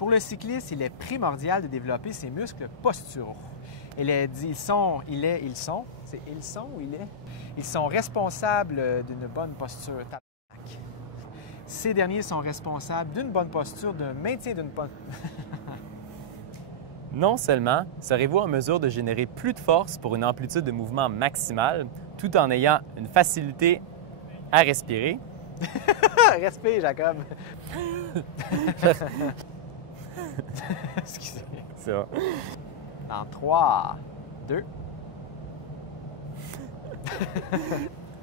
Pour le cycliste, il est primordial de développer ses muscles posturaux. Ils sont ou il est? Ils sont responsables d'une bonne posture. Ces derniers sont responsables d'une bonne posture, d'un maintien d'une bonne... Non seulement serez-vous en mesure de générer plus de force pour une amplitude de mouvement maximale, tout en ayant une facilité à respirer. Respire, Jacob. Excusez. C'est vrai. Dans 3, 2.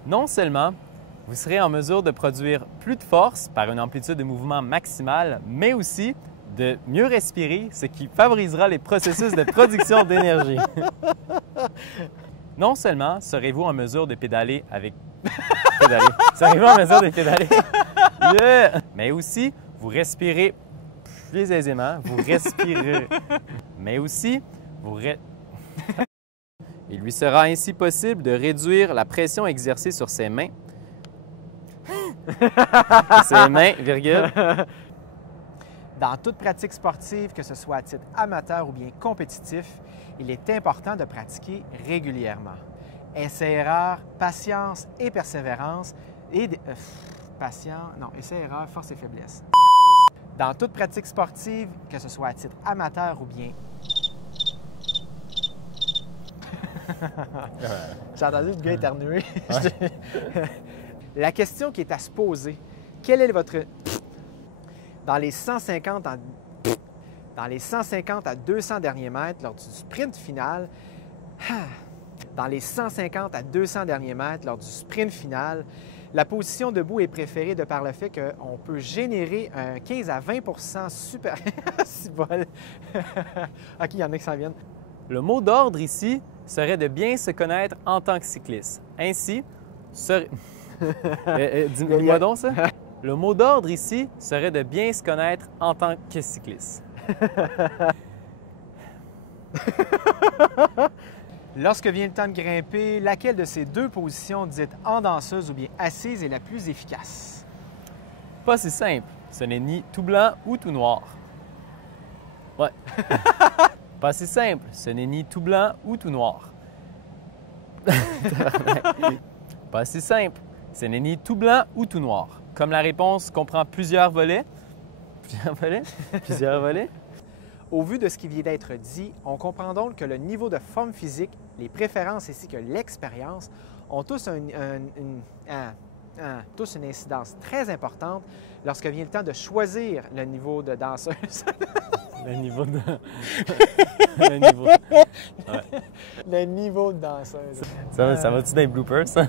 Non seulement vous serez en mesure de produire plus de force par une amplitude de mouvement maximale, mais aussi de mieux respirer, ce qui favorisera les processus de production d'énergie. Non seulement serez-vous en mesure de pédaler avec... Serez-vous en mesure de pédaler? Yeah! Mais aussi, vous respirez plus aisément. Vous respirez. Mais aussi, Il lui sera ainsi possible de réduire la pression exercée sur ses mains. Ses mains, virgule. Dans toute pratique sportive, que ce soit à titre amateur ou bien compétitif, il est important de pratiquer régulièrement. Essai-erreur, patience et persévérance et... essai-erreur, force et faiblesse. Dans toute pratique sportive, que ce soit à titre amateur ou bien... J'ai entendu le gars éternuer. Ouais. La question qui est à se poser, quel est votre... Dans les 150 à 200 derniers mètres lors du sprint final, la position debout est préférée de par le fait qu'on peut générer un 15 à 20 supérieur. C'est bon. OK, il y en a qui s'en viennent. Le mot d'ordre ici serait de bien se connaître en tant que cycliste. Ainsi, dis-moi donc ça. Le mot d'ordre ici serait de bien se connaître en tant que cycliste. Lorsque vient le temps de grimper, laquelle de ces deux positions dites en danseuse ou bien assise est la plus efficace? Pas si simple. Ce n'est ni tout blanc ou tout noir. Ouais. Pas si simple. Ce n'est ni tout blanc ou tout noir. Pas si simple. Ce n'est ni tout blanc ou tout noir. Comme la réponse comprend plusieurs volets. Plusieurs volets. Au vu de ce qui vient d'être dit, on comprend donc que le niveau de forme physique, les préférences ainsi que l'expérience ont tous tous une incidence très importante lorsque vient le temps de choisir le niveau de danseuse. Le niveau de... Le niveau... Ouais. Le niveau de danseuse. Ça va-tu dans les bloopers, ça?